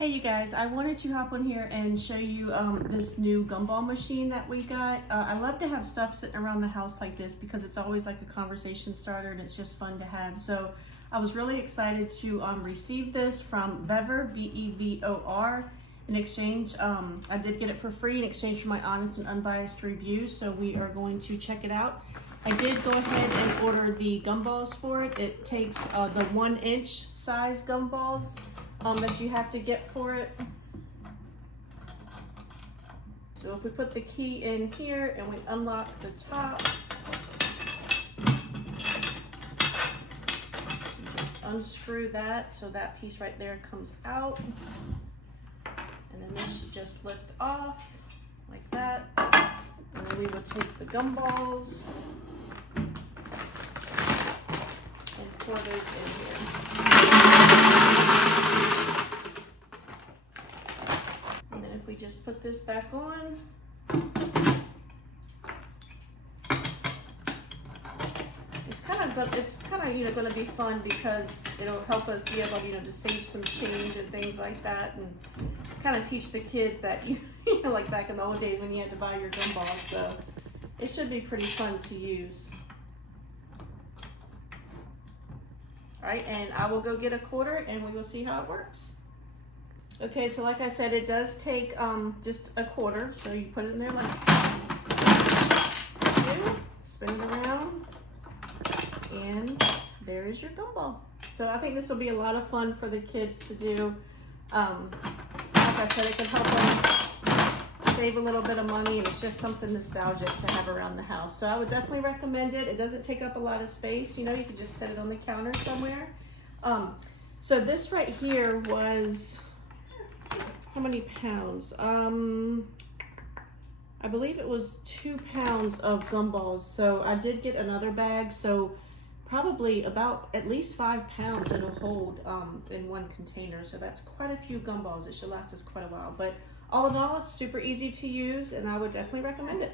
Hey you guys, I wanted to hop on here and show you this new gumball machine that we got. I love to have stuff sitting around the house like this because it's always like a conversation starter and it's just fun to have. So I was really excited to receive this from VEVOR, V-E-V-O-R. In exchange, I did get it for free in exchange for my honest and unbiased review, so we are going to check it out. I did go ahead and order the gumballs for it. It takes the 1-inch size gumballs that you have to get for it. So if we put the key in here and we unlock the top, just unscrew that so that piece right there comes out. And then this should just lift off like that. And then we will take the gumballs and pour those in here. And then if we just put this back on, it's kind of going to be fun because it'll help us be able to save some change and things like that, and kind of teach the kids that like back in the old days when you had to buy your gumballs. So it should be pretty fun to use. All right, and I will go get a quarter and we will see how it works. Okay, so like I said, it does take just a quarter. So you put it in there like that. Spin it around, and there is your gumball. So I think this will be a lot of fun for the kids to do. Like I said, it can help them save a little bit of money, and it's just something nostalgic to have around the house. So I would definitely recommend it. It doesn't take up a lot of space. You can just set it on the counter somewhere. So this right here was, how many pounds? I believe it was 2 pounds of gumballs. So I did get another bag, so probably about at least 5 pounds it'll hold in one container. So that's quite a few gumballs. It should last us quite a while. But all in all, it's super easy to use, and I would definitely recommend it.